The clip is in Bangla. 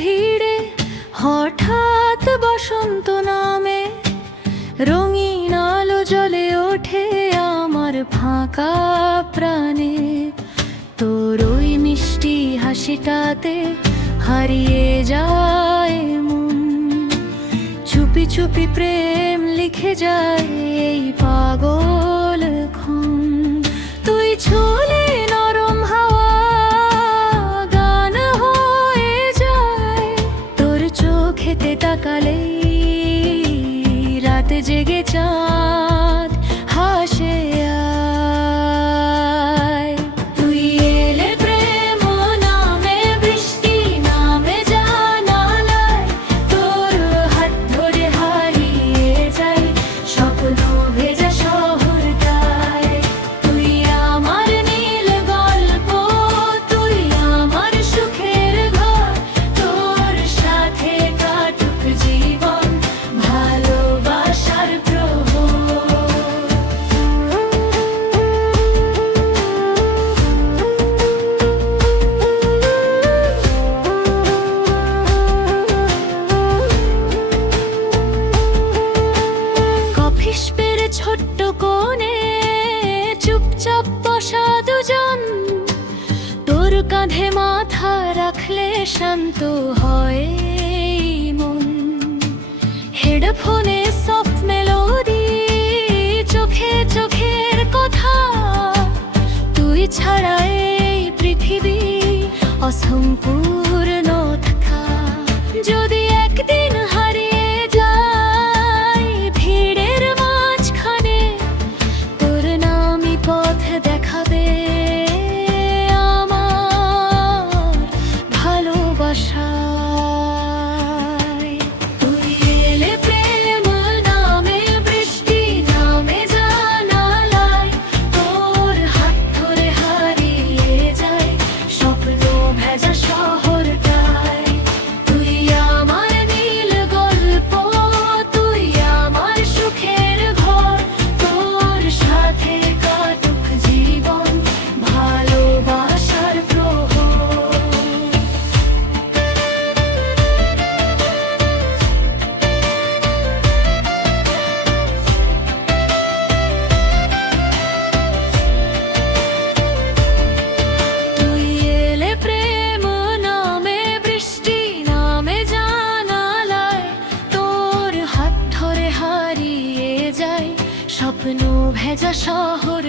ভিড়ে হঠাৎ বসন্ত নামে, রঙিন আলো জ্বলে ওঠে আমার ফাঁকা প্রাণে। তোর ওই মিষ্টি হাসিটাতে হারিয়ে যায় মন, চুপি চুপি প্রেম লিখে যায় এই পাগল ক্ষণ। তুই ছুলে নরম হাওয়া গান হয়ে যায়, তোর চোখেতে তাকালেই রাত জেগে চাঁদ হাসে আয়। তুই এলে প্রেম নামে বৃষ্টি নামে জানালায়, তোর হাত ধরে হারিয়ে যাই স্বপ্ন ভেজা শহরটায়। তুই আমার নীল গল্প, তুই আমার সুখের ঘর, তোর সাথে কাটুক জীবন ভালোবাসার প্রহর। কফি স্পের ছোট্ট কোণে চুপচাপ বসা দুজন, তোর কাঁধে মাথা রাখলে শান্ত হয় মন। হেডফোনে সফট মেলোডি, চোখে চোখের কথা, তুই ছাড়া এই পৃথিবী অসম্পূর্ণ থাকা। যদি একদিন হারিয়ে যাই ভিড়ের মাঝখানে, তোর নামই পথ দেখাবে আমার ভালোবাসায়। তুই এলে প্রেম নামে বৃষ্টি নামে জানালায়, তোর হাত ধরে হারিয়ে যায় স্বপ্ন ভেজা শহরটায়। তুই আমার নীল গল্প, তুই আমার সুখের ঘর, তোর সাথে কাটুক জীবন ভালোবাসার প্রহর। তুই এলে প্রেম নামে বৃষ্টি নামে জানালায়, তোর হাত ধরে হারিয়ে যায় স্বপ্ন ভেজা শহর।